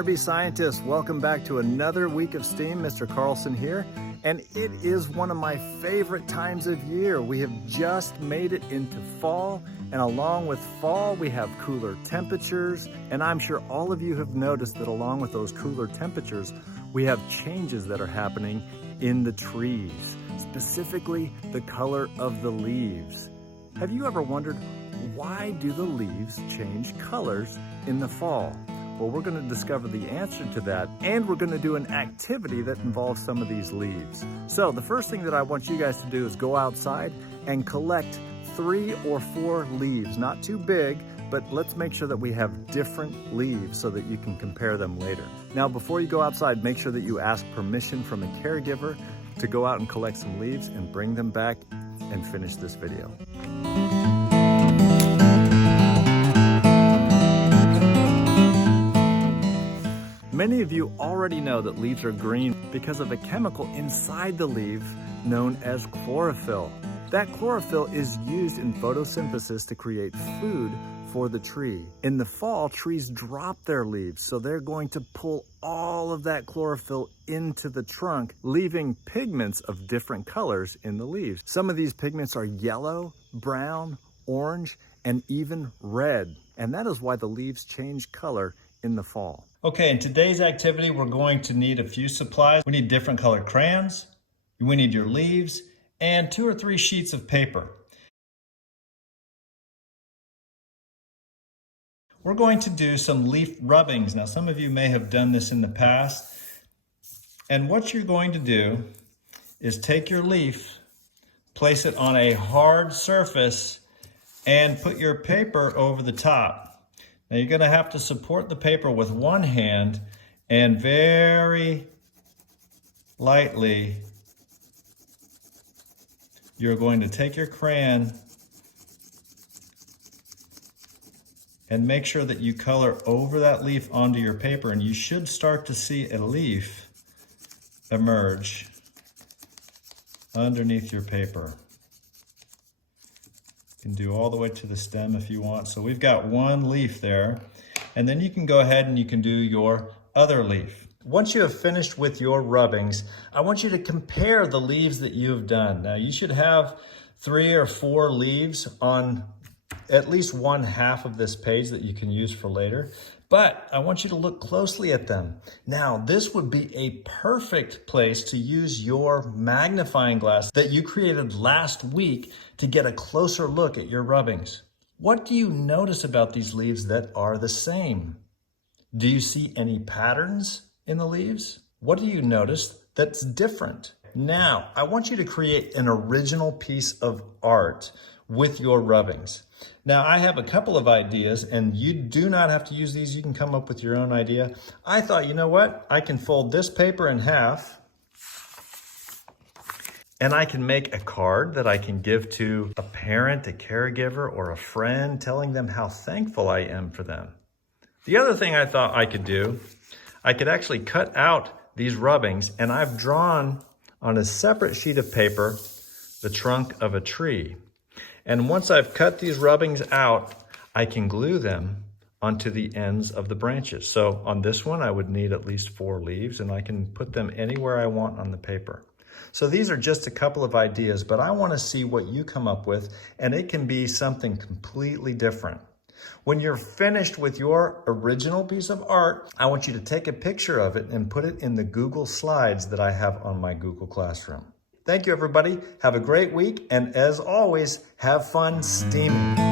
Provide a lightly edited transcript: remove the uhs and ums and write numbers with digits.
Winterbee scientists, welcome back to another week of STEAM. Mr. Carlson here, and it is one of my favorite times of year. We have just made it into fall, and along with fall, we have cooler temperatures, and I'm sure all of you have noticed that along with those cooler temperatures, we have changes that are happening in the trees, specifically the color of the leaves. Have you ever wondered, why do the leaves change colors in the fall? Well, we're going to discover the answer to that, and we're going to do an activity that involves some of these leaves. So the first thing that I want you guys to do is go outside and collect 3 or 4 leaves, not too big, but let's make sure that we have different leaves so that you can compare them later. Now, before you go outside, make sure that you ask permission from a caregiver to go out and collect some leaves and bring them back and finish this video. Many of you already know that leaves are green because of a chemical inside the leaf known as chlorophyll. That chlorophyll is used in photosynthesis to create food for the tree. In the fall, trees drop their leaves, so they're going to pull all of that chlorophyll into the trunk, leaving pigments of different colors in the leaves. Some of these pigments are yellow, brown, orange, and even red. And that is why the leaves change color in the fall. Okay, in today's activity, we're going to need a few supplies. We need different colored crayons, we need your leaves, and 2 or 3 sheets of paper. We're going to do some leaf rubbings. Now, some of you may have done this in the past. And what you're going to do is take your leaf, place it on a hard surface, and put your paper over the top. Now you're going to have to support the paper with one hand and very lightly you're going to take your crayon and make sure that you color over that leaf onto your paper, and you should start to see a leaf emerge underneath your paper. You can do all the way to the stem if you want. So we've got one leaf there, and then you can go ahead and you can do your other leaf. Once you have finished with your rubbings, I want you to compare the leaves that you have done. Now you should have 3 or 4 leaves on at least 1/2 of this page that you can use for later. But I want you to look closely at them. Now, this would be a perfect place to use your magnifying glass that you created last week to get a closer look at your rubbings. What do you notice about these leaves that are the same? Do you see any patterns in the leaves? What do you notice that's different? Now, I want you to create an original piece of art with your rubbings. Now, I have a couple of ideas, and you do not have to use these. You can come up with your own idea. I thought, you know what? I can fold this paper in half, and I can make a card that I can give to a parent, a caregiver, or a friend, telling them how thankful I am for them. The other thing I thought I could do, I could actually cut out these rubbings, and I've drawn on a separate sheet of paper the trunk of a tree. And once I've cut these rubbings out, I can glue them onto the ends of the branches. So on this one, I would need at least 4 leaves, and I can put them anywhere I want on the paper. So these are just a couple of ideas, but I want to see what you come up with, and it can be something completely different. When you're finished with your original piece of art, I want you to take a picture of it and put it in the Google Slides that I have on my Google Classroom. Thank you, everybody. Have a great week. And as always, have fun STEAMing.